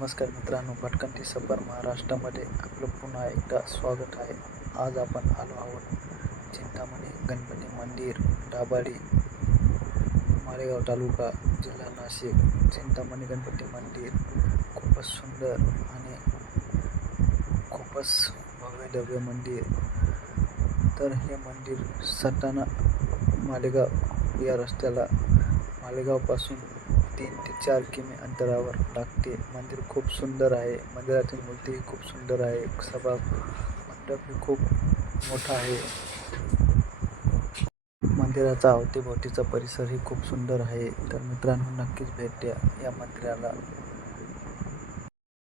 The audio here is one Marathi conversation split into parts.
नमस्कार मित्रांनो भटकंती सफर महाराष्ट्रामध्ये आपलं पुन्हा एकदा स्वागत आहे. आज आपण आलो आहोत चिंतामणी गणपती मंदिर दाबाडी मालेगाव तालुका जिल्हा नाशिक. चिंतामणी गणपती मंदिर खूपच सुंदर आणि खूपच भव्य दव्य मंदिर. तर हे मंदिर सटाणा मालेगाव या रस्त्याला मालेगावपासून तीन ते चार किमी अंतरावर लागते. मंदिर खूप सुंदर आहे. मंदिरातील मूर्ती खूप सुंदर आहे. सभा मंडपही खूप मोठा आहे. मंदिराचा अवतीभोवतीचा परिसरही खूप सुंदर आहे. तर मित्रांनो नक्कीच भेट द्या या मंदिराला.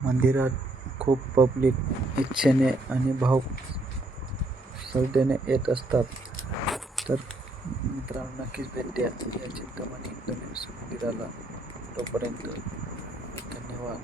मंदिरात खूप पब्लिक इच्छेने आणि भाव श्रद्धेने येत असतात. तर मित्रांनो नक्कीच भेट द्या. या चिंतामणी गणेश मंदिराला. तोपर्यंत धन्यवाद.